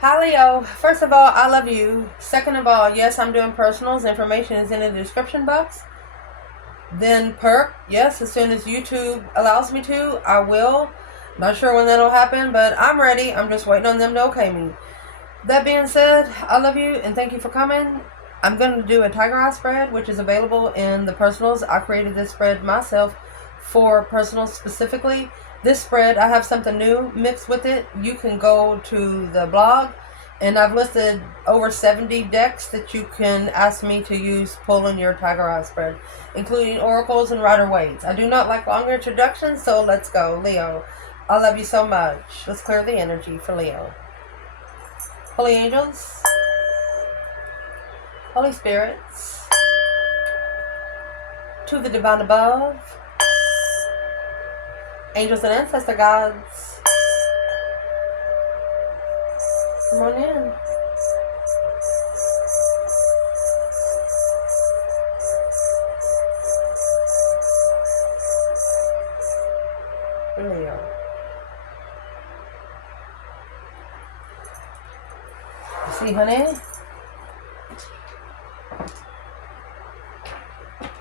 Hi Leo, first of all, I love you. Second of all, yes, I'm doing personals. Information is in the description box. Then perk, yes, as soon as YouTube allows me to, I will. Not sure when that'll happen, but I'm ready. I'm just waiting on them to okay me. That being said, I love you and thank you for coming. I'm going to do a tiger eye spread, which is available in the personals. I created this spread myself for personals specifically. This spread, I have something new mixed with it. You can go to the blog, and I've listed over 70 decks that you can ask me to use pulling your tiger eye spread, including oracles and Rider-Waite. I do not like long introductions, so let's go. Leo, I love you so much. Let's clear the energy for Leo. Holy angels, Holy spirits, to the divine above, angels and ancestor gods, come on in. Leo. You see, honey?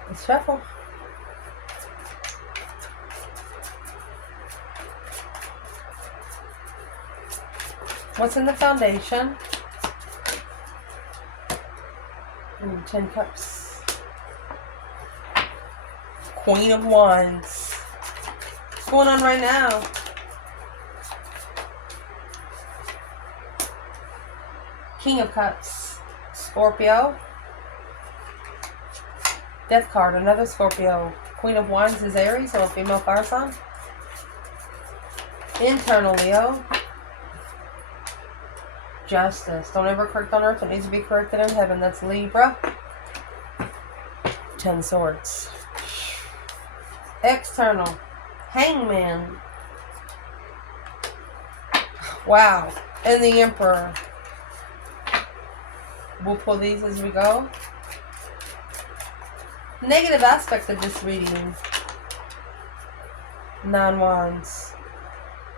Let's shuffle. What's in the foundation? Ooh, 10 cups. Queen of Wands. What's going on right now? King of Cups. Scorpio. Death card, another Scorpio. Queen of Wands is Aries, so a female fire sign. Internal Leo. Justice. Don't ever correct on earth. It needs to be corrected in heaven. That's Libra. 10 swords. External. Hangman. Wow. And the Emperor. We'll pull these as we go. Negative aspect of this reading. 9 wands.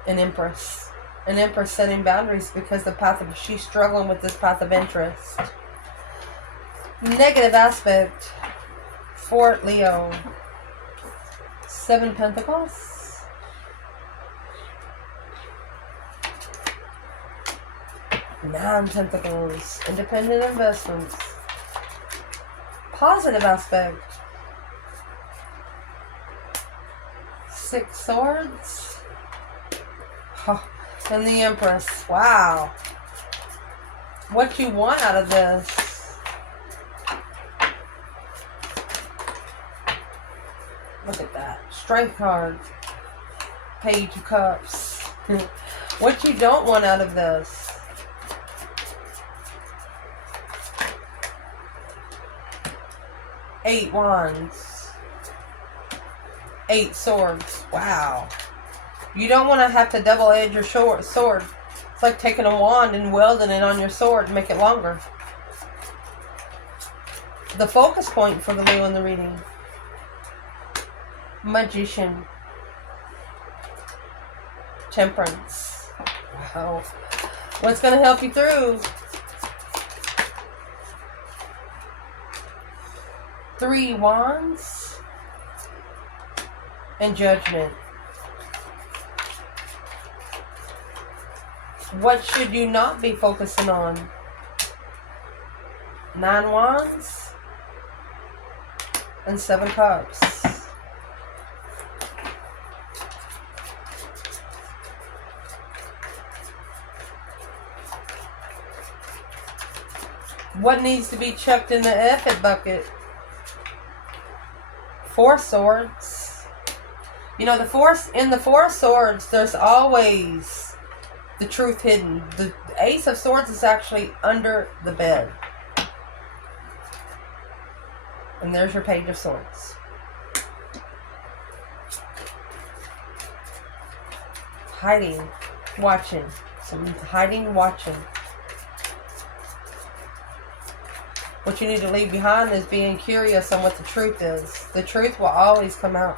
An Empress. An Empress setting boundaries because she's struggling with this path of interest. Negative aspect. Fort Leo. 7 Pentacles. Nine Pentacles. Independent investments. Positive aspect. 6 swords. Oh, and the Empress. Wow. What you want out of this? Look at that. Strength card. Page of Cups. What you don't want out of this? 8 wands. 8 swords. Wow. You don't want to have to double edge your sword. It's like taking a wand and welding it on your sword to make it longer. The focus point for the Leo in the reading. Magician. Temperance. Wow. What's going to help you through? 3 wands. And Judgment. What should you not be focusing on? 9 wands. And 7 cups. What needs to be chucked in the effort bucket? 4 swords. You know, in the 4 swords, there's always the truth hidden. The Ace of Swords is actually under the bed. And there's your Page of Swords. Hiding, watching. Some hiding, watching. What you need to leave behind is being curious on what the truth is. The truth will always come out.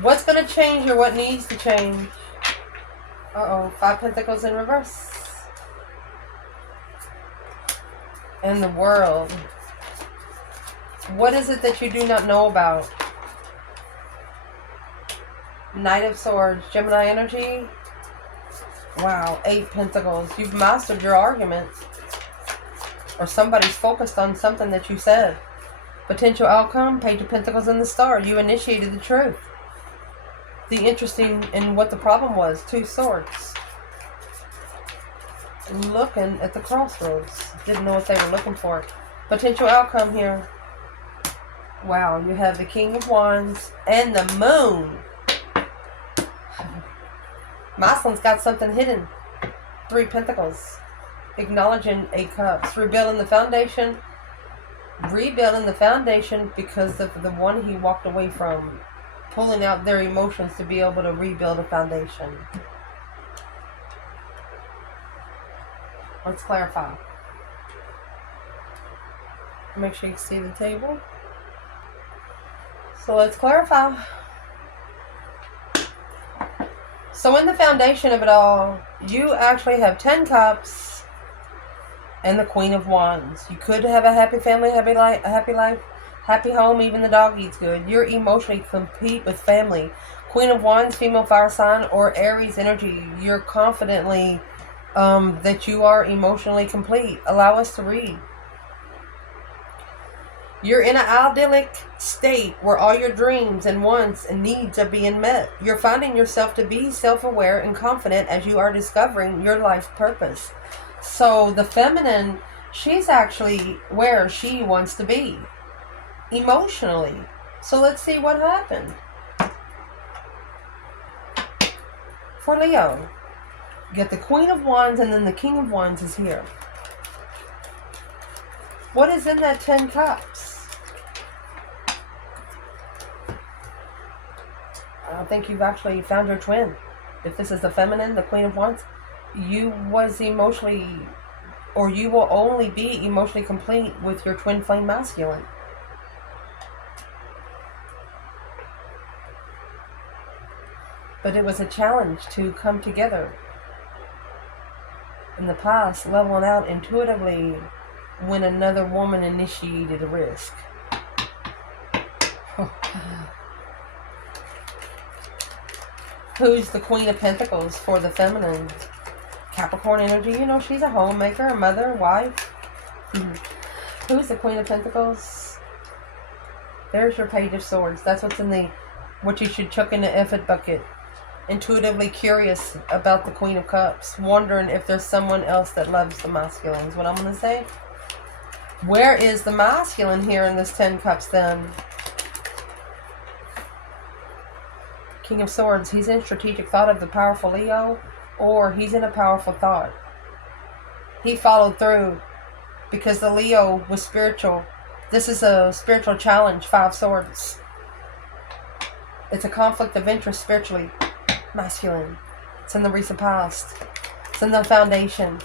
What's going to change or what needs to change? Uh-oh. 5 Pentacles in reverse. in the world. What is it that you do not know about? Knight of Swords, Gemini energy. Wow, 8 Pentacles. You've mastered your argument. Or somebody's focused on something that you said. Potential outcome, Page of Pentacles and the Star. You initiated the truth. The interesting in what the problem was. 2 Swords. Looking at the crossroads. Didn't know what they were looking for. Potential outcome here. Wow, you have the King of Wands and the Moon. Masculine's got something hidden. 3 Pentacles. Acknowledging 8 Cups. Rebuilding the foundation. Rebuilding the foundation because of the one he walked away from. Pulling out their emotions to be able to rebuild a foundation. Let's clarify. Make sure you see the table. So let's clarify. So in the foundation of it all, you actually have 10 Cups and the Queen of Wands. You could have a happy family, happy life, happy home, even the dog eats good. You're emotionally complete with family. Queen of Wands, female fire sign, or Aries energy. You're confidently that you are emotionally complete. Allow us to read. You're in an idyllic state where all your dreams and wants and needs are being met. You're finding yourself to be self-aware and confident as you are discovering your life purpose. So the feminine, she's actually where she wants to be emotionally. So let's see what happened. For Leo, get the Queen of Wands and then the King of Wands is here. What is in that 10 Cups? I don't think you've actually found your twin. If this is the feminine, the Queen of Wands, you was emotionally, or you will only be emotionally complete with your twin flame masculine. But it was a challenge to come together. In the past, leveling out intuitively when another woman initiated a risk. Who's the Queen of Pentacles for the feminine? Capricorn energy, you know, she's a homemaker, a mother, a wife. Who's the Queen of Pentacles? There's your Page of Swords. That's what's in the, what you should chuck in the effort bucket. Intuitively curious about the Queen of Cups. Wondering if there's someone else that loves the masculine is what I'm going to say. Where is the masculine here in this 10 Cups then? King of Swords. He's in strategic thought of the powerful Leo. Or he's in a powerful thought. He followed through because the Leo was spiritual. This is a spiritual challenge. 5 Swords. It's a conflict of interest spiritually. Masculine. It's in the recent past. It's in the foundation.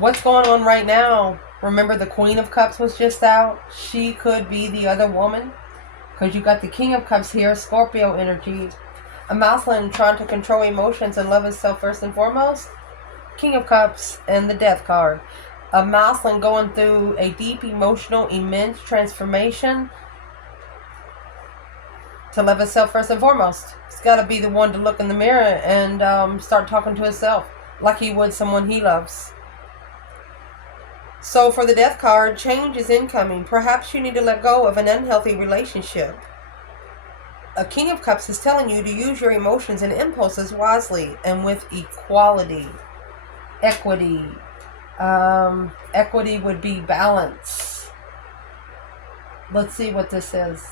What's going on right now? Remember the Queen of Cups was just out. She could be the other woman. Because you got the King of Cups here. Scorpio energy. A masculine trying to control emotions and love himself first and foremost. King of Cups and the Death card. A masculine going through a deep emotional immense transformation to love himself first and foremost. He's got to be the one to look in the mirror and start talking to himself like he would someone he loves. So for the Death card, change is incoming. Perhaps you need to let go of an unhealthy relationship. A King of Cups is telling you to use your emotions and impulses wisely and with equality. Equity. Equity would be balance. Let's see what this is.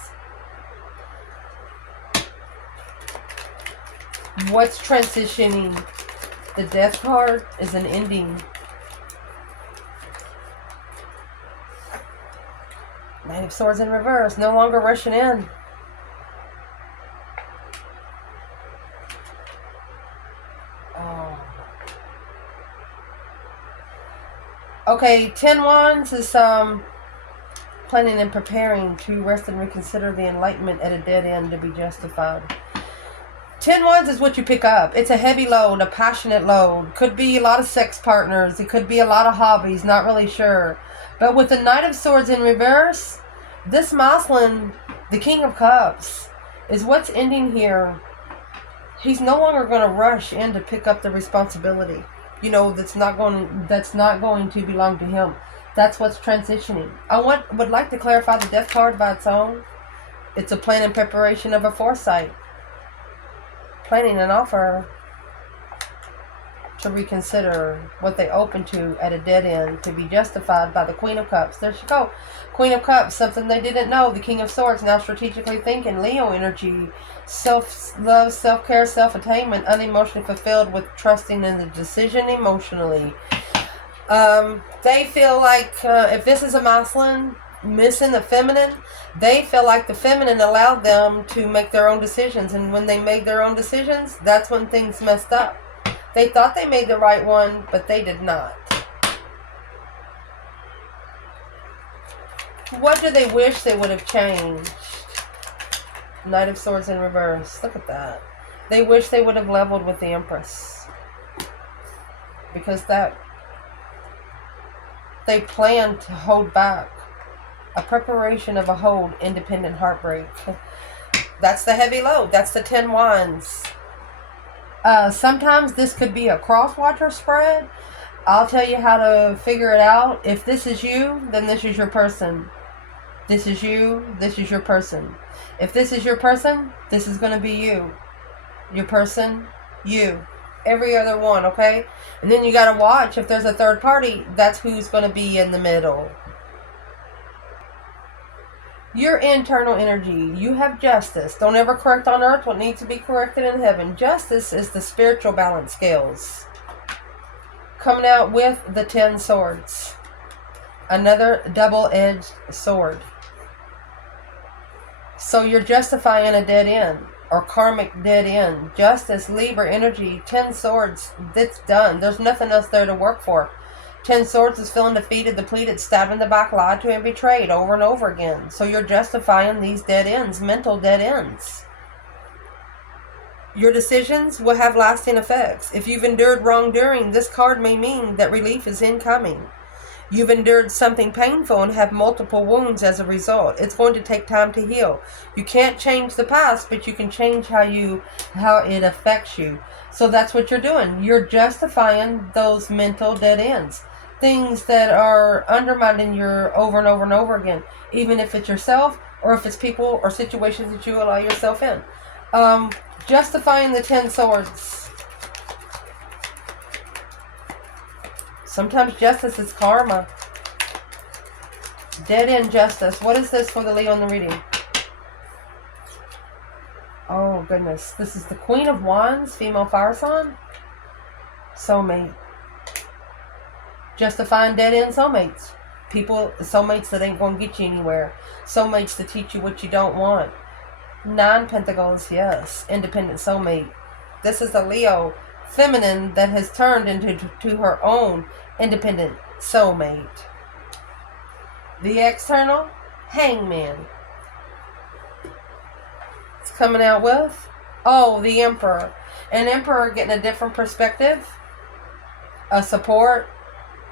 What's transitioning? The Death card is an ending. Knight of Swords in reverse. No longer rushing in. Okay, 10 Wands is planning and preparing to rest and reconsider the enlightenment at a dead end to be justified. 10 Wands is what you pick up. It's a heavy load, a passionate load. Could be a lot of sex partners. It could be a lot of hobbies. Not really sure. But with the Knight of Swords in reverse, this masculine, the King of Cups, is what's ending here. He's no longer going to rush in to pick up the responsibility. You know, that's not going to belong to him. That's what's transitioning. I would like to clarify the Death card by its own. It's a plan and preparation of a foresight. Planning an offer to reconsider what they open to at a dead end, to be justified by the Queen of Cups. There she go. Queen of Cups, something they didn't know. The King of Swords, now strategically thinking. Leo energy, self-love, self-care, self-attainment, unemotionally fulfilled with trusting in the decision emotionally. They feel like if this is a masculine missing the feminine, they feel like the feminine allowed them to make their own decisions, and when they made their own decisions, that's when things messed up. They thought they made the right one, but they did not. What do they wish they would have changed? Knight of Swords in reverse. Look at that. They wish they would have leveled with the Empress, because that they planned to hold back. A preparation of a hold, independent heartbreak. That's the heavy load. That's the 10 Wands. Sometimes this could be a cross-watcher spread. I'll tell you how to figure it out. If this is you, then this is your person. This is you, this is your person. If this is your person, this is going to be you. Your person, you. Every other one, okay? And then you got to watch if there's a third party, that's who's going to be in the middle. Your internal energy. You have justice. Don't ever correct on earth what needs to be corrected in heaven. Justice is the spiritual balance scales. Coming out with the 10 swords. Another double-edged sword. So you're justifying a dead end. Or karmic dead end. Justice, Libra energy. 10 swords. That's done. There's nothing else there to work for. 10 swords is feeling defeated, depleted, stabbed in the back, lied to, and betrayed over and over again. So you're justifying these dead ends, mental dead ends. Your decisions will have lasting effects. If you've endured wrongdoing, this card may mean that relief is incoming. You've endured something painful and have multiple wounds as a result. It's going to take time to heal. You can't change the past, but you can change how it affects you. So that's what you're doing. You're justifying those mental dead ends. Things that are undermining you over and over and over again, even if it's yourself or if it's people or situations that you allow yourself in. Justifying the 10 swords. Sometimes justice is karma. Dead end justice. What is this for the Leo in the reading? Oh goodness. This is the Queen of Wands, female fire sign. Soulmate. Justifying dead end soulmates. People, soulmates that ain't going to get you anywhere. Soulmates to teach you what you don't want. 9 Pentacles, yes. Independent soulmate. This is a Leo feminine that has turned into her own independent soulmate. The external, Hangman. It's coming out with, the Emperor. An Emperor getting a different perspective. A support.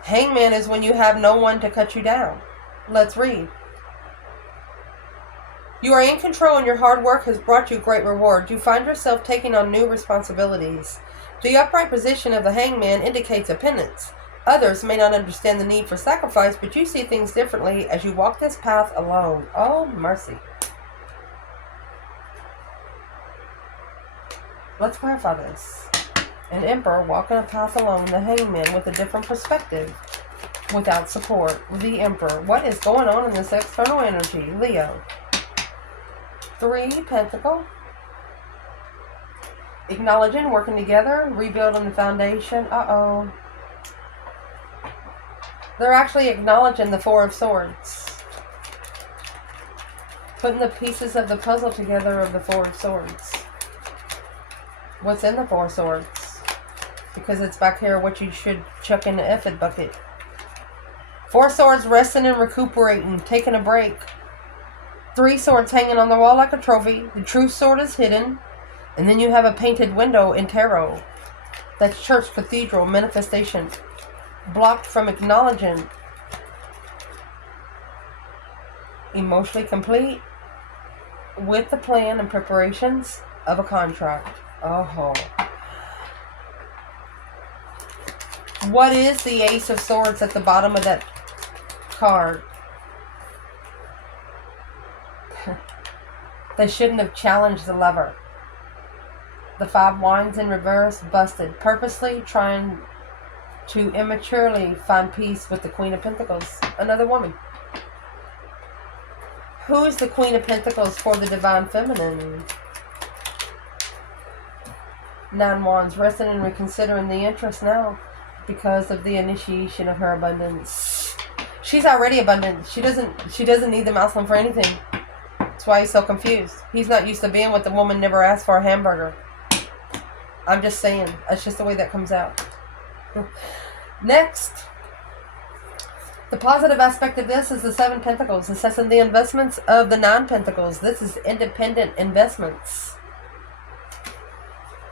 Hangman is when you have no one to cut you down. Let's read. You are in control and your hard work has brought you great reward. You find yourself taking on new responsibilities. The upright position of the Hangman indicates a penance. Others may not understand the need for sacrifice, but you see things differently as you walk this path alone. Oh, mercy. Let's clarify this. An Emperor walking a path alone, the Hangman with a different perspective, without support. The Emperor. What is going on in this external energy? Leo. 3 Pentacle. Acknowledging, working together, rebuilding the foundation. They're actually acknowledging the 4 of Swords. Putting the pieces of the puzzle together of the 4 of Swords. What's in the 4 of Swords? Because it's back here what you should chuck in the effort bucket. 4 swords, resting and recuperating, taking a break. 3 swords hanging on the wall like a trophy. The true sword is hidden. And then you have a painted window in Taroh. That's church, cathedral, manifestation. Blocked from acknowledging. Emotionally complete with the plan and preparations of a contract. Oh. What is the Ace of Swords at the bottom of that card? They shouldn't have challenged the lover. The 5 Wands in reverse, busted. Purposely trying to immaturely find peace with the Queen of Pentacles. Another woman. Who is the Queen of Pentacles for the Divine Feminine? 9 Wands, resting and reconsidering the interest now because of the initiation of her abundance. She's already abundant. She doesn't need the Muslim for anything. That's why he's so confused. He's not used to being with the woman never asked for a hamburger. I'm just saying. That's just the way that comes out. Next. The positive aspect of this is the 7 Pentacles, assessing the investments of the 9 Pentacles. This is independent investments.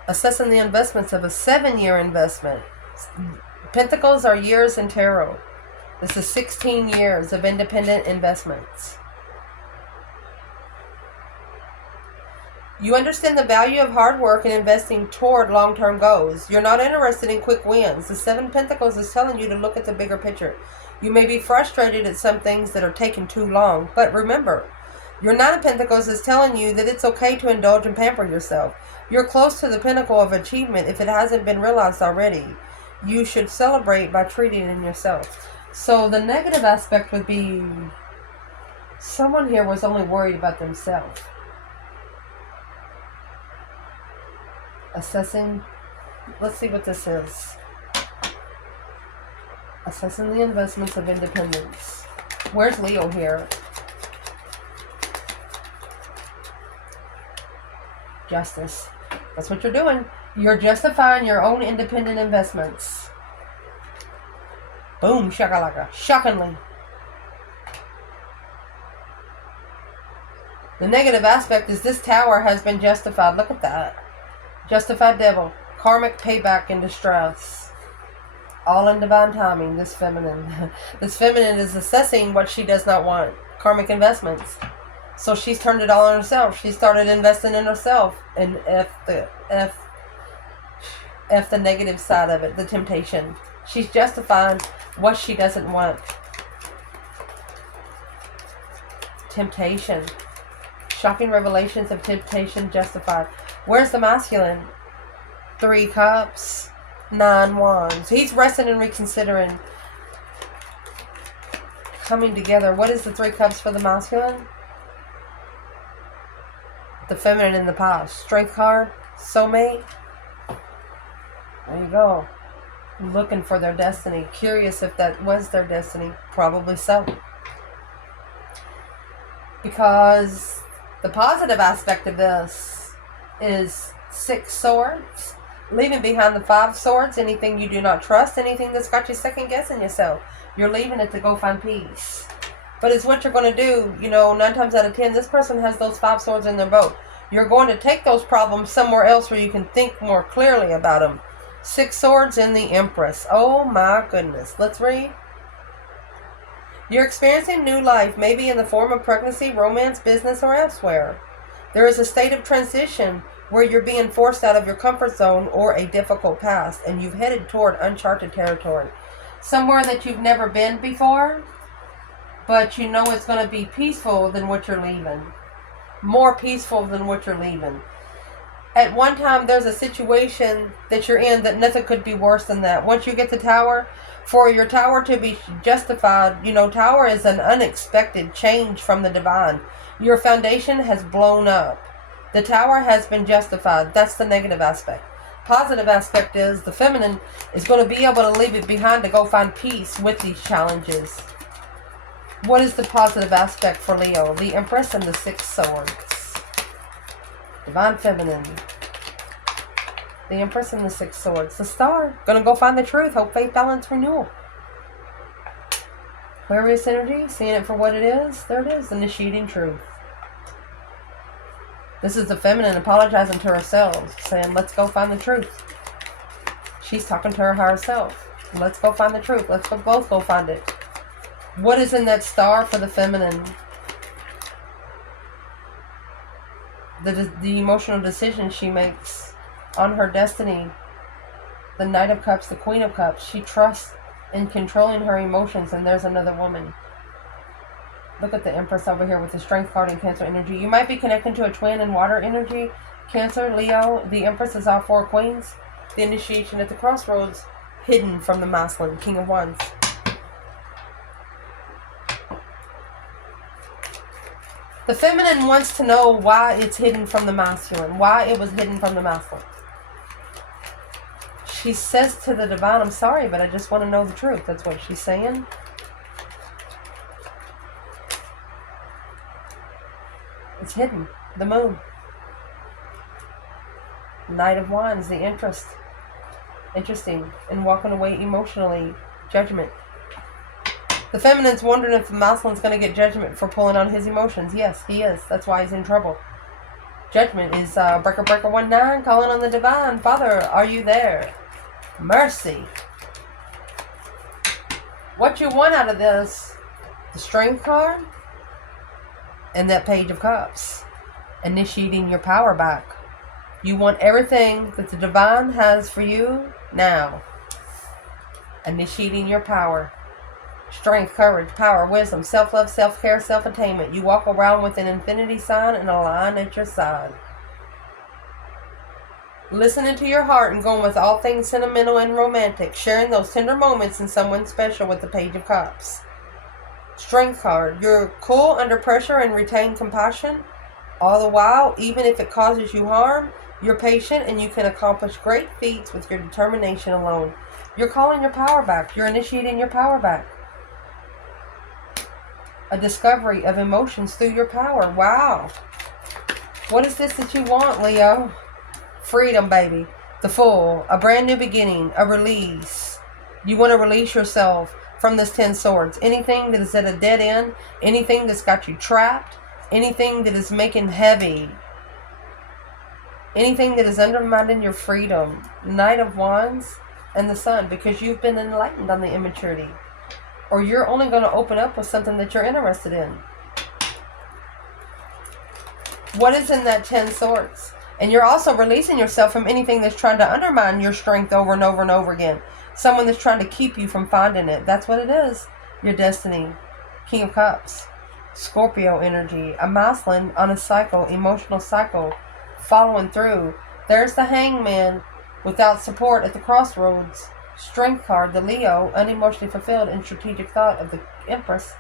Assessing the investments of a 7-year investment. Pentacles are years in Tarot. This is 16 years of independent investments. You understand the value of hard work and investing toward long-term goals. You're not interested in quick wins. The 7 Pentacles is telling you to look at the bigger picture. You may be frustrated at some things that are taking too long, but remember, your 9 of Pentacles is telling you that it's okay to indulge and pamper yourself. You're close to the pinnacle of achievement if it hasn't been realized already. You should celebrate by treating it in yourself. So the negative aspect would be someone here was only worried about themselves. Assessing, let's see what this is. Assessing the investments of independence. Where's Leo here? Justice. That's what you're doing. You're justifying your own independent investments. Boom, shakalaka. Shockingly. The negative aspect is this tower has been justified. Look at that. Justified devil. Karmic payback in distress. All in divine timing, this feminine. This feminine is assessing what she does not want. Karmic investments. So she's turned it all on herself. She started investing in herself. And F the negative side of it, the temptation. She's justifying what she doesn't want. Temptation. Shocking revelations of temptation justified. Where's the masculine? 3 Cups. 9 Wands. He's resting and reconsidering. Coming together. What is the 3 Cups for the masculine? The feminine in the past. Strength card. Soulmate. There you go. Looking for their destiny. Curious if that was their destiny. Probably so. Because the positive aspect of this is 6 Swords. Leaving behind the 5 Swords. Anything you do not trust. Anything that's got you second guessing yourself. You're leaving it to go find peace. But it's what you're going to do. You know, 9 times out of 10, this person has those 5 swords in their boat. You're going to take those problems somewhere else where you can think more clearly about them. 6 Swords in the Empress. Oh my goodness. Let's read. You're experiencing new life, maybe in the form of pregnancy, romance, business, or elsewhere. There is a state of transition where you're being forced out of your comfort zone or a difficult past, and you've headed toward uncharted territory. Somewhere that you've never been before, but you know it's going to be peaceful than what you're leaving. More peaceful than what you're leaving. At one time, there's a situation that you're in that nothing could be worse than that. Once you get the tower, for your tower to be justified, you know, tower is an unexpected change from the divine. Your foundation has blown up. The tower has been justified. That's the negative aspect. Positive aspect is the feminine is going to be able to leave it behind to go find peace with these challenges. What is the positive aspect for Leo? The Empress and the 6 Swords. Divine Feminine. The Empress and the 6 Swords. The Star. Gonna go find the truth. Hope, faith, balance, renewal. Aquarius energy. Seeing it for what it is. There it is. Initiating truth. This is the feminine apologizing to herself, saying, let's go find the truth. She's talking to her higher self. Let's go find the truth. Let's both go find it. What is in that star for the feminine? The emotional decision she makes on her destiny. The Knight of Cups, the Queen of Cups. She trusts in controlling her emotions, and there's another woman. Look at the Empress over here with the Strength card and Cancer energy. You might be connecting to a twin and water energy. Cancer, Leo, the Empress is all 4 queens. The initiation at the crossroads, hidden from the masculine, King of Wands. The feminine wants to know why it's hidden from the masculine, why it was hidden from the masculine. She says to the divine, I'm sorry, but I just want to know the truth. That's what she's saying. It's hidden. The moon. Knight of Wands, the interest. Interesting. And walking away emotionally. Judgment. The feminine's wondering if the masculine's going to get judgment for pulling on his emotions. Yes, he is. That's why he's in trouble. Judgment is breaker 19 calling on the divine. Father, are you there? Mercy. What you want out of this? The Strength card and that Page of Cups. Initiating your power back. You want everything that the divine has for you now. Initiating your power. Strength, courage, power, wisdom, self-love, self-care, self-attainment. You walk around with an infinity sign and a line at your side. Listening to your heart and going with all things sentimental and romantic. Sharing those tender moments in someone special with the Page of Cups. Strength card. You're cool under pressure and retain compassion. All the while, even if it causes you harm, you're patient and you can accomplish great feats with your determination alone. You're calling your power back. You're initiating your power back. A discovery of emotions through your power. Wow. What is this that you want, Leo? Freedom, baby. The Fool. A brand new beginning. A release. You want to release yourself from this 10 swords. Anything that is at a dead end. Anything that's got you trapped. Anything that is making heavy. Anything that is undermining your freedom. Knight of Wands and the Sun. Because you've been enlightened on the immaturity. Or you're only going to open up with something that you're interested in. What is in that 10 swords? And you're also releasing yourself from anything that's trying to undermine your strength over and over and over again. Someone that's trying to keep you from finding it. That's what it is. Your destiny. King of Cups. Scorpio energy. A masculine on a cycle. Emotional cycle. Following through. There's the Hangman without support at the crossroads. Strength card, the Leo, unemotionally fulfilled in strategic thought of the Empress.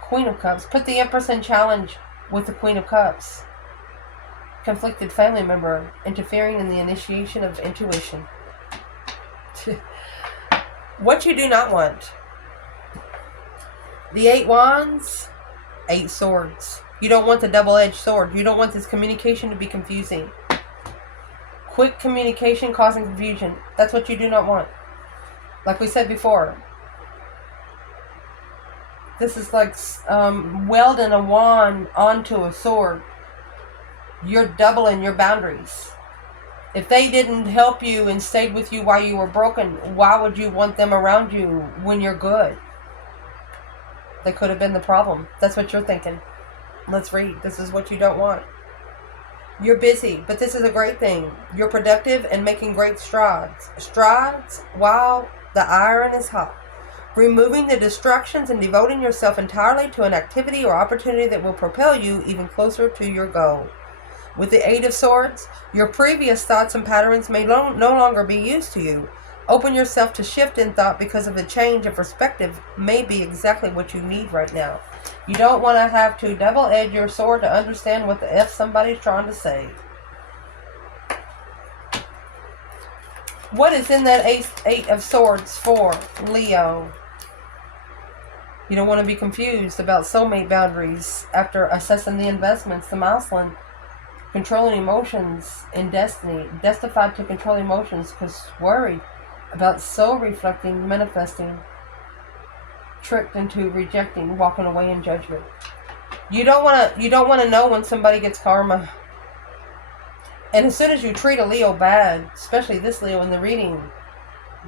Queen of Cups. Put the Empress in challenge with the Queen of Cups. Conflicted family member interfering in the initiation of intuition. What you do not want. The 8 wands, 8 swords. You don't want the double-edged sword. You don't want this communication to be confusing. Quick communication causing confusion. That's what you do not want. Like we said before, this is like welding a wand onto a sword. You're doubling your boundaries. If they didn't help you and stayed with you while you were broken, why would you want them around you when you're good? They could have been the problem. That's what you're thinking. Let's read. This is what you don't want. You're busy, but this is a great thing. You're productive and making great strides. Strides while the iron is hot. Removing the distractions and devoting yourself entirely to an activity or opportunity that will propel you even closer to your goal. With the 8 of Swords, your previous thoughts and patterns may no longer be used to you. Open yourself to shift in thought because of the change of perspective may be exactly what you need right now. You don't want to have to double-edge your sword to understand what the F somebody's trying to say. What is in that 8 of Swords for Leo? You don't want to be confused about soulmate boundaries after assessing the investments. The masculine, controlling emotions in destiny, destified to control emotions because worried about soul reflecting, manifesting, tricked into rejecting, walking away in judgment. You don't want to know when somebody gets karma. And as soon as you treat a Leo bad, especially this Leo in the reading,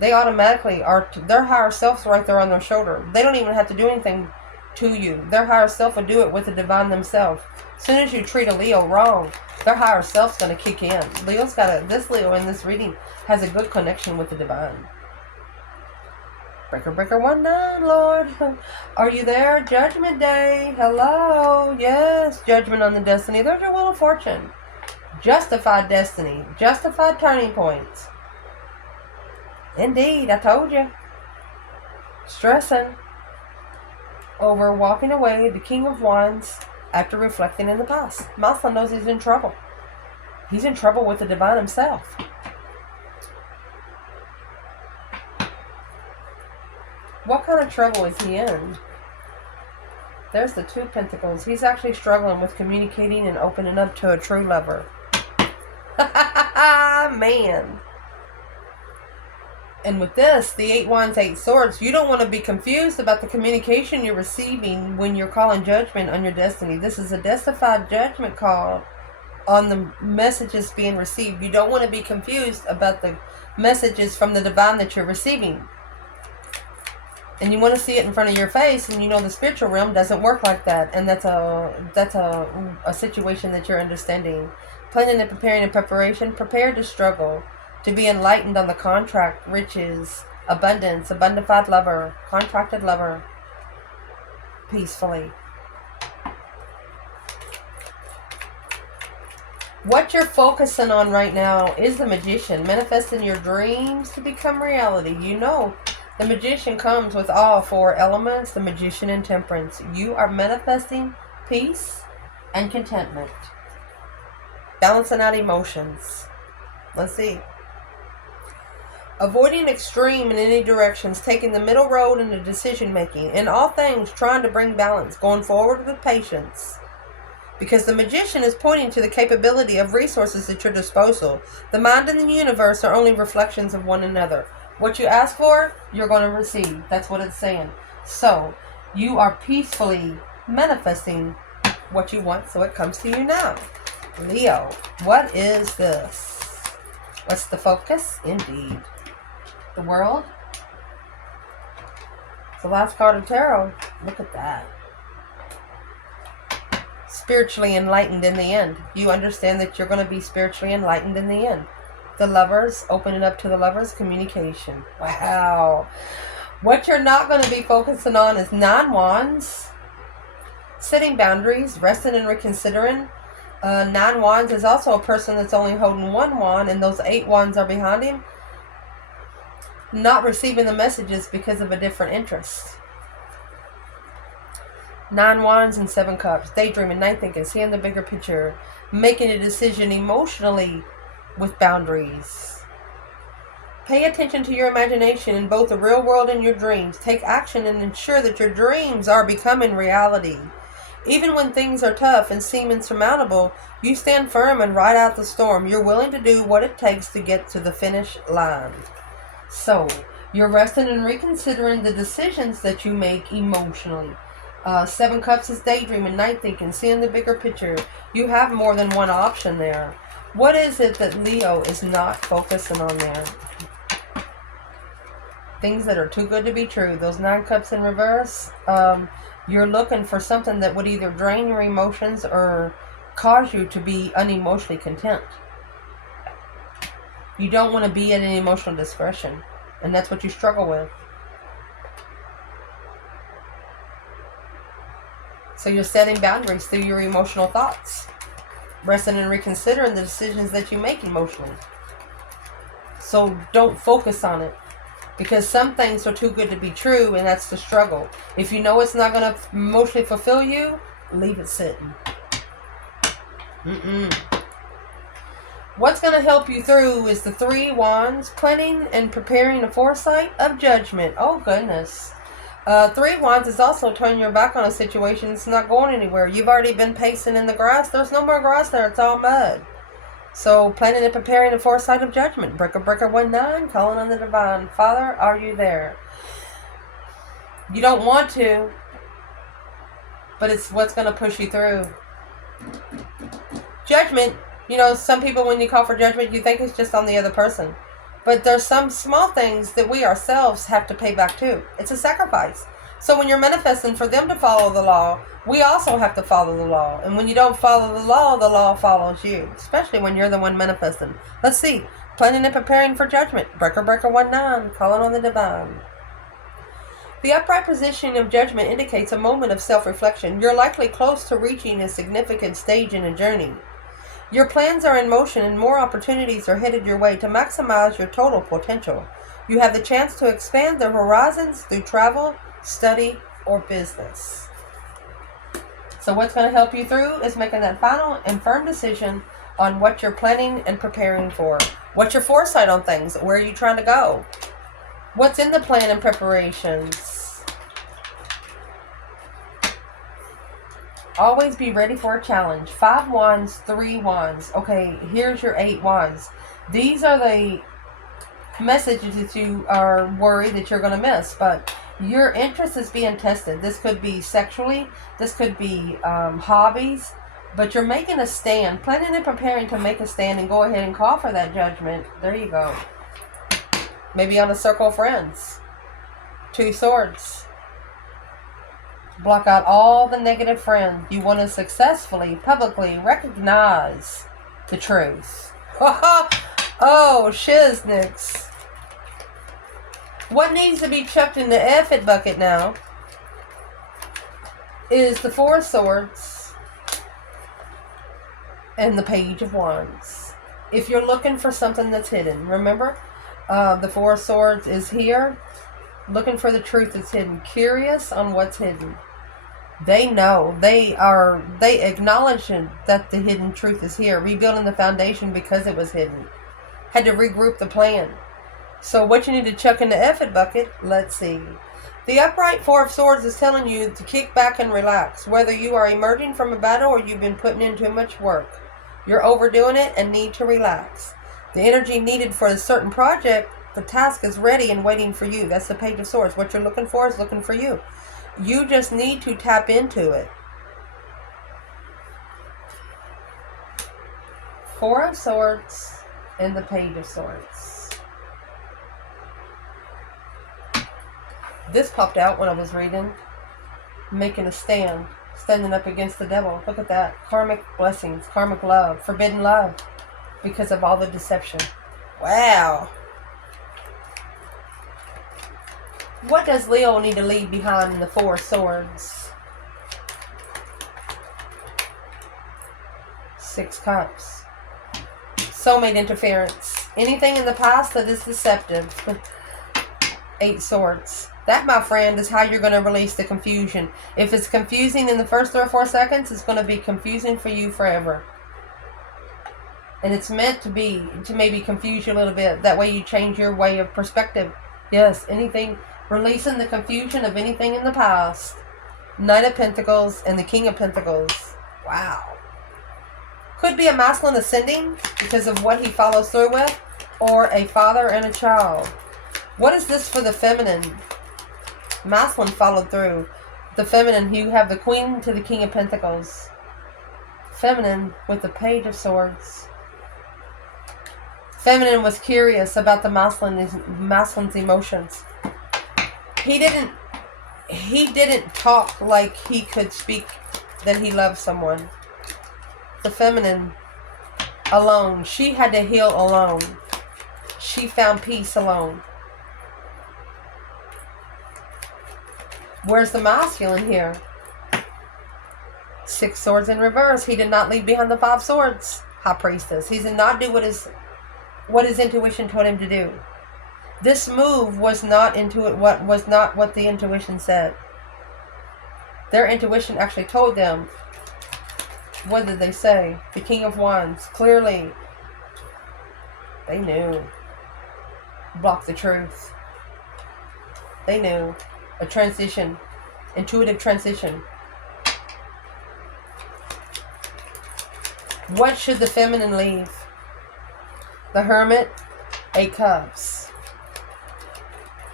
they automatically are, their higher self's right there on their shoulder. They don't even have to do anything to you. Their higher self will do it with the divine themselves. As soon as you treat a Leo wrong, their higher self's going to kick in. This Leo in this reading has a good connection with the divine. Breaker, breaker, 1-9, Lord. Are you there? Judgment Day. Hello. Yes, judgment on the destiny. There's your Wheel of Fortune. Justified destiny. Justified turning points. Indeed, I told you. Stressing over walking away, the King of Wands, after reflecting in the past. Muslim knows he's in trouble. He's in trouble with the divine himself. What kind of trouble is he in? There's the 2 Pentacles. He's actually struggling with communicating and opening up to a true lover. Man. And with this, the 8 Wands, 8 Swords, you don't want to be confused about the communication you're receiving when you're calling judgment on your destiny. This is a justified judgment call on the messages being received. You don't want to be confused about the messages from the divine that you're receiving. And you want to see it in front of your face, and you know the spiritual realm doesn't work like that. And that's a situation that you're understanding. Planning and preparing in preparation. Prepare to struggle. To be enlightened on the contract, riches, abundance, abundified lover, contracted lover. Peacefully. What you're focusing on right now is the Magician. Manifesting your dreams to become reality. You know, the Magician comes with all 4 elements. The Magician and Temperance. You are manifesting peace and contentment. Balancing out emotions. Let's see. Avoiding extreme in any directions, taking the middle road in the decision making. In all things, trying to bring balance, going forward with patience. Because the Magician is pointing to the capability of resources at your disposal. The mind and the universe are only reflections of one another. What you ask for, you're going to receive. That's what it's saying. So, you are peacefully manifesting what you want, so it comes to you now. Leo, what is this? What's the focus? Indeed. The World. It's the last card of Tarot. Look at that. Spiritually enlightened in the end. You understand that you're going to be spiritually enlightened in the end. The Lovers, opening up to the Lovers, communication. Wow. What you're not going to be focusing on is 9 Wands. Setting boundaries, resting and reconsidering. 9 Wands is also a person that's only holding 1 wand, and those 8 wands are behind him. Not receiving the messages because of a different interest. 9 Wands and 7 Cups. Daydreaming, night thinking, seeing the bigger picture. Making a decision emotionally with boundaries. Pay attention to your imagination in both the real world and your dreams. Take action and ensure that your dreams are becoming reality. Even when things are tough and seem insurmountable, you stand firm and ride out the storm. You're willing to do what it takes to get to the finish line. So, you're resting and reconsidering the decisions that you make emotionally. 7 Cups is daydreaming, night thinking, seeing the bigger picture. You have more than one option there. What is it that Leo is not focusing on there? Things that are too good to be true. Those 9 Cups in reverse. You're looking for something that would either drain your emotions or cause you to be unemotionally content. You don't want to be at an emotional discretion. And that's what you struggle with. So you're setting boundaries through your emotional thoughts. Resting and reconsidering the decisions that you make emotionally. So don't focus on it. Because some things are too good to be true, and that's the struggle. If you know it's not going to emotionally fulfill you, leave it sitting. What's going to help you through is the 3 Wands, planning and preparing a foresight of judgment. Oh, goodness. 3 Wands is also turning your back on a situation that's not going anywhere. You've already been pacing in the grass. There's no more grass there. It's all mud. So, planning and preparing a foresight of judgment. Breaker, breaker, 1-9, calling on the divine. Father, are you there? You don't want to, but it's what's going to push you through. Judgment You know, some people, when you call for judgment, you think it's just on the other person. But there's some small things that we ourselves have to pay back too. It's a sacrifice. So when you're manifesting for them to follow the law, we also have to follow the law. And when you don't follow the law follows you. Especially when you're the one manifesting. Let's see. Planning and preparing for judgment. Breaker 19, calling on the divine. The upright position of judgment indicates a moment of self-reflection. You're likely close to reaching a significant stage in a journey. Your plans are in motion and more opportunities are headed your way to maximize your total potential. You have the chance to expand their horizons through travel, study, or business. So what's going to help you through is making that final and firm decision on what you're planning and preparing for. What's your foresight on things? Where are you trying to go? What's in the plan and preparations? Always be ready for a challenge. 5 wands, 3 wands. Okay, here's your 8 wands. These are the messages that you are worried that you're going to miss, but your interest is being tested. This could be sexually, this could be hobbies, but you're making a stand, planning and preparing to make a stand and go ahead and call for that judgment. There you go. Maybe on a circle of friends. 2 swords. Block out all the negative friends. You want to successfully, publicly recognize the truth. Oh, shiznix. What needs to be chucked in the F-it bucket now is the 4 swords and the Page of Wands. If you're looking for something that's hidden, remember, the 4 swords is here, looking for the truth that's hidden, curious on what's hidden. They know, they acknowledge that the hidden truth is here, rebuilding the foundation because it was hidden. Had to regroup the plan. So what you need to chuck in the F-it bucket, let's see. The upright 4 of swords is telling you to kick back and relax. Whether you are emerging from a battle or you've been putting in too much work, you're overdoing it and need to relax. The energy needed for a certain project, the task is ready and waiting for you. That's the Page of Swords. What you're looking for is looking for you. You just need to tap into it. 4 of Swords and the Page of Swords. This popped out when I was reading. Making a stand. Standing up against the devil. Look at that. Karmic blessings. Karmic love. Forbidden love. Because of all the deception. Wow. What does Leo need to leave behind in the 4 swords? 6 cups. Soulmate interference. Anything in the past that is deceptive. 8 swords. That, my friend, is how you're going to release the confusion. If it's confusing in the first 3 or 4 seconds, it's going to be confusing for you forever. And it's meant to be, to maybe confuse you a little bit. That way you change your way of perspective. Yes, anything, releasing the confusion of anything in the past. Knight of Pentacles and the King of Pentacles. Wow. Could be a masculine ascending because of what he follows through with. Or a father and a child. What is this for the feminine? Masculine followed through. The feminine, you have the Queen to the King of Pentacles. Feminine with the Page of Swords. Feminine was curious about the masculine's emotions. He didn't talk like he could speak that he loved someone. The feminine, alone. She had to heal alone. She found peace alone. Where's the masculine here? 6 swords in reverse. He did not leave behind the 5 swords. High Priestess. He did not do what his intuition told him to do. This move was not what the intuition said. Their intuition actually told them. What did they say? The King of Wands. Clearly, they knew. Block the truth. They knew. A transition. Intuitive transition. What should the feminine leave? The Hermit. 8 cups.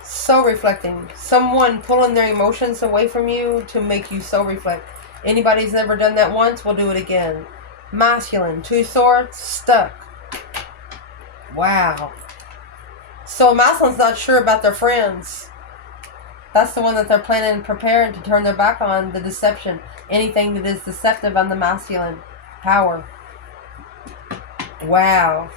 So reflecting. Someone pulling their emotions away from you to make you so reflect. Anybody's ever done that once will do it again. Masculine. 2 swords. Stuck. Wow. So masculine's not sure about their friends. That's the one that they're planning and preparing to turn their back on, the deception. Anything that is deceptive on the masculine power. Wow.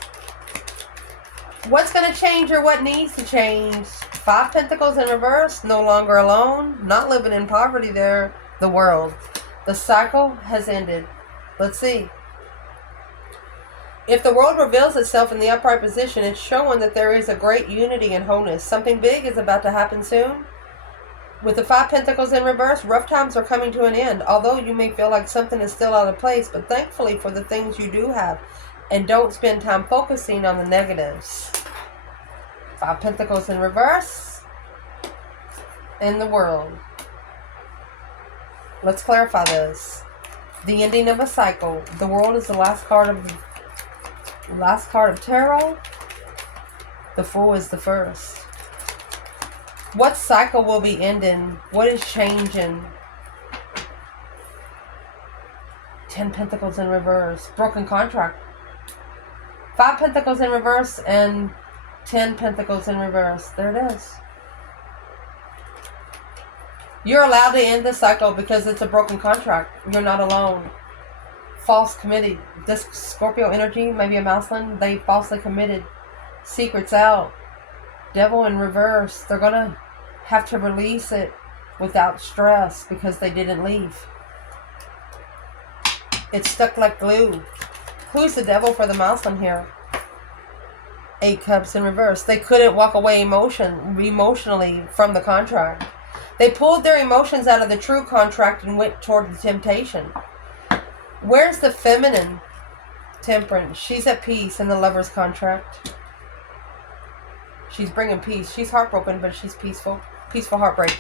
What's going to change or what needs to change? 5 Pentacles in reverse. No longer alone. Not living in poverty there. The world. The cycle has ended. Let's see. If the world reveals itself in the upright position, it's showing that there is a great unity and wholeness. Something big is about to happen soon. With the 5 Pentacles in reverse, rough times are coming to an end. Although you may feel like something is still out of place, but thankfully for the things you do have. And don't spend time focusing on the negatives. 5 Pentacles in reverse. In the world. Let's clarify this. The ending of a cycle. The world is the last card of Taroh. The Fool is the first. What cycle will be ending? What is changing? 10 Pentacles in reverse. Broken contract. 5 Pentacles in reverse and 10 Pentacles in reverse. There it is. You're allowed to end the cycle because it's a broken contract. You're not alone. False committed. This Scorpio energy, maybe a masculine, they falsely committed. Secrets out. Devil in reverse. They're going to have to release it without stress because they didn't leave. It's stuck like glue. Who's the devil for the masculine here? 8 Cups in reverse. They couldn't walk away emotionally from the contract. They pulled their emotions out of the true contract and went toward the temptation. Where's the feminine? Temperance. She's at peace in the Lover's contract. She's bringing peace. She's heartbroken, but she's peaceful. Peaceful heartbreak.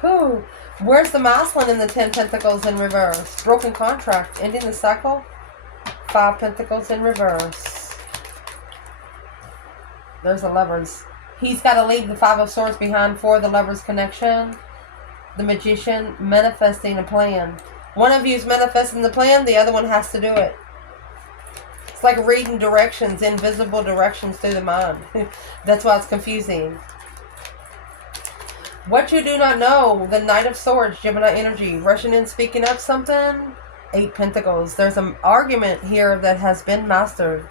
Who? Where's the masculine in the 10 Pentacles in reverse? Broken contract. Ending the cycle. 5 Pentacles in reverse. There's the Lovers. He's got to leave the 5 of Swords behind for the Lover's connection. The Magician manifesting a plan. One of you is manifesting the plan, the other one has to do it. It's like reading directions, invisible directions through the mind. That's why it's confusing. What you do not know, the Knight of Swords, Gemini energy, rushing in, speaking up something. 8 Pentacles. There's an argument here that has been mastered.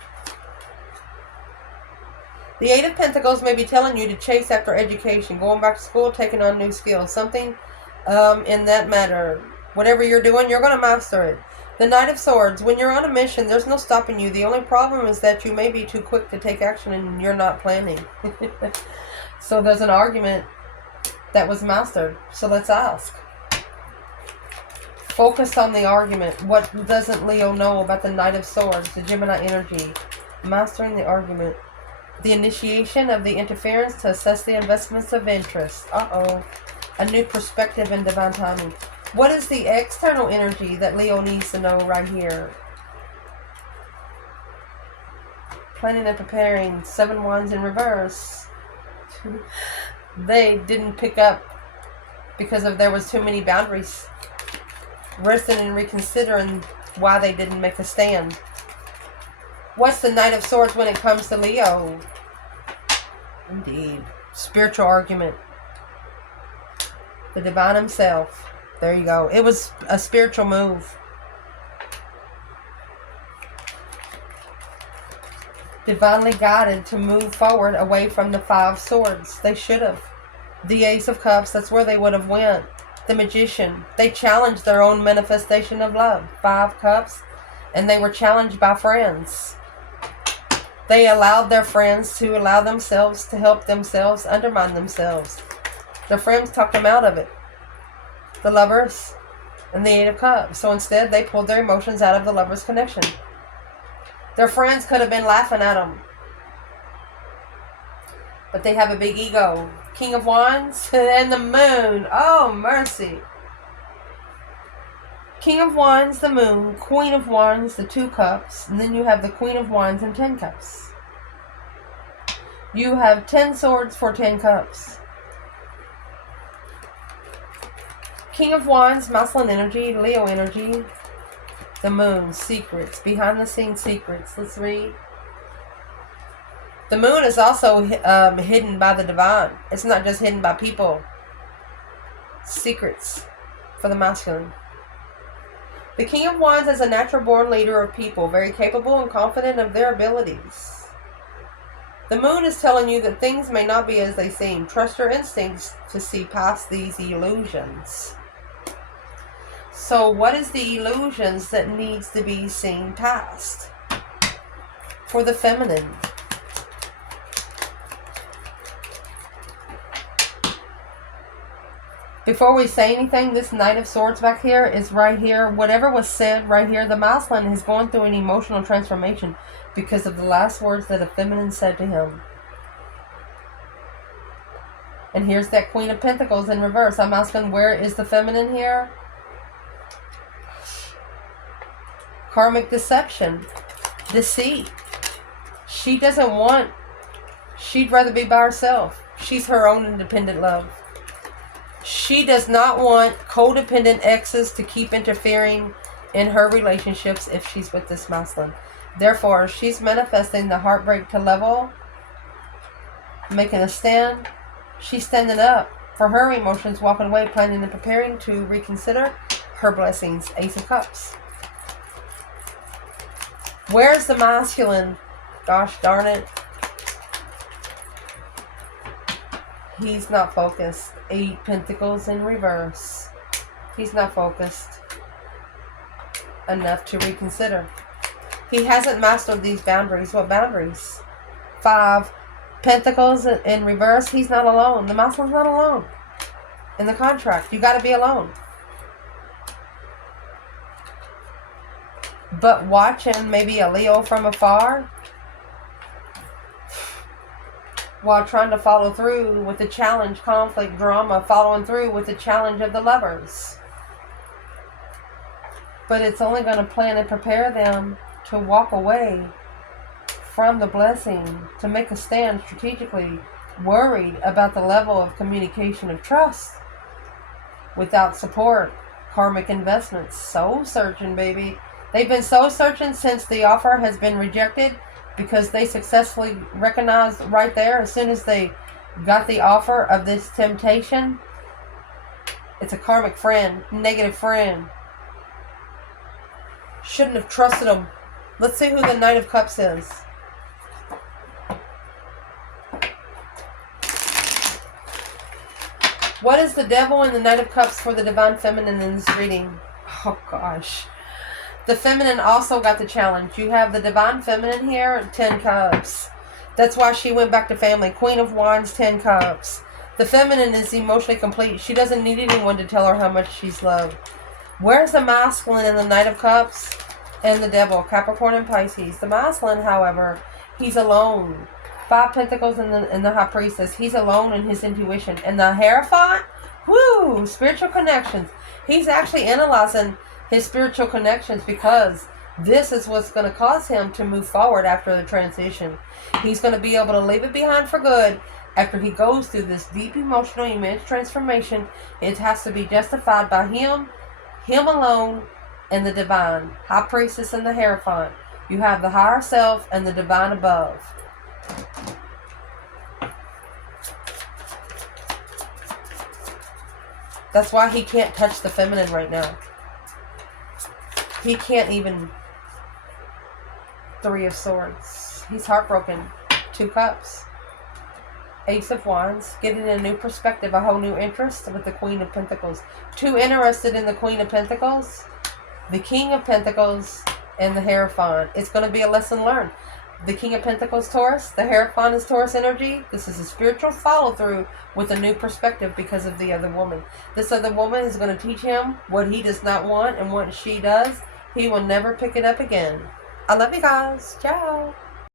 The 8 of Pentacles may be telling you to chase after education, going back to school, taking on new skills, something in that matter. Whatever you're doing, you're going to master it. The Knight of Swords, when you're on a mission, there's no stopping you. The only problem is that you may be too quick to take action and you're not planning. So there's an argument that was mastered. So let's ask. Focus on the argument. What doesn't Leo know about the Knight of Swords, the Gemini energy? Mastering the argument. The initiation of the interference to assess the investments of interest. Uh-oh. A new perspective and divine timing. What is the external energy that Leo needs to know right here? Planning and preparing. 7 Wands in reverse. They didn't pick up because there was too many boundaries. Resting and reconsidering why they didn't make a stand. What's the Knight of Swords when it comes to Leo? Indeed. Spiritual argument. The divine himself. There you go. It was a spiritual move. Divinely guided to move forward away from the 5 Swords. They should have. The Ace of Cups, that's where they would have went. The Magician. They challenged their own manifestation of love. 5 Cups. And they were challenged by friends. They allowed their friends to allow themselves to help themselves undermine themselves. Their friends talked them out of it. The Lovers and the 8 of Cups. So instead, they pulled their emotions out of the Lovers connection. Their friends could have been laughing at them. But they have a big ego. King of Wands and the Moon. Oh, mercy. King of Wands, the Moon. Queen of Wands, the 2 Cups. And then you have the Queen of Wands and 10 Cups. You have 10 Swords for 10 Cups. King of Wands, masculine energy, Leo energy. The moon, secrets, behind the scenes secrets. Let's read. The moon is also hidden by the divine. It's not just hidden by people. Secrets for the masculine. The King of Wands is a natural born leader of people, very capable and confident of their abilities. The moon is telling you that things may not be as they seem. Trust your instincts to see past these illusions. So what is the illusions that needs to be seen past? For the feminine. Before we say anything, this Knight of Swords back here is right here. Whatever was said right here, the masculine is going through an emotional transformation because of the last words that a feminine said to him. And here's that Queen of Pentacles in reverse. I'm asking, where is the feminine here? Karmic deception. Deceit. She doesn't want... She'd rather be by herself. She's her own independent love. She does not want codependent exes to keep interfering in her relationships if she's with this masculine. Therefore, she's manifesting the heartbreak to level, making a stand. She's standing up for her emotions, walking away, planning and preparing to reconsider her blessings. Ace of Cups. Where's the masculine? Gosh darn it. He's not focused. 8 Pentacles in reverse. He's not focused enough to reconsider. He hasn't mastered these boundaries. What boundaries? 5 Pentacles in reverse. He's not alone. The masculine's not alone. In the contract, you got to be alone. But watching maybe a Leo from afar, while trying to follow through with the challenge, conflict, drama, following through with the challenge of the lovers. But it's only going to plan and prepare them to walk away from the blessing, to make a stand strategically, worried about the level of communication of trust. Without support, karmic investments, soul searching, baby. They've been soul searching since the offer has been rejected, because they successfully recognized right there, as soon as they got the offer of this temptation, it's a karmic friend, negative friend. Shouldn't have trusted them. Let's see who the Knight of Cups is. What is the Devil and the Knight of Cups for the Divine Feminine in this reading? Oh gosh. The feminine also got the challenge. You have the Divine Feminine here, 10 Cups. That's why she went back to family. Queen of Wands, 10 Cups. The feminine is emotionally complete. She doesn't need anyone to tell her how much she's loved. Where's the masculine in the Knight of Cups and the Devil? Capricorn and Pisces. The masculine, however, he's alone. 5 Pentacles in the High Priestess. He's alone in his intuition. And the Hierophant, woo, spiritual connections. He's actually analyzing his spiritual connections, because this is what's going to cause him to move forward after the transition. He's going to be able to leave it behind for good after he goes through this deep emotional immense transformation. It has to be justified by him alone, and the divine. High Priestess and the Hierophant. You have the higher self and the divine above. That's why he can't touch the feminine right now. He can't even. 3 of Swords. He's heartbroken. 2 Cups. Ace of Wands. Getting a new perspective, a whole new interest with the Queen of Pentacles. Too interested in the Queen of Pentacles, the King of Pentacles, and the Hierophant. It's going to be a lesson learned. The King of Pentacles, Taurus. The Hierophant is Taurus energy. This is a spiritual follow-through with a new perspective because of the other woman. This other woman is going to teach him what he does not want, and what she does, he will never pick it up again. I love you guys. Ciao.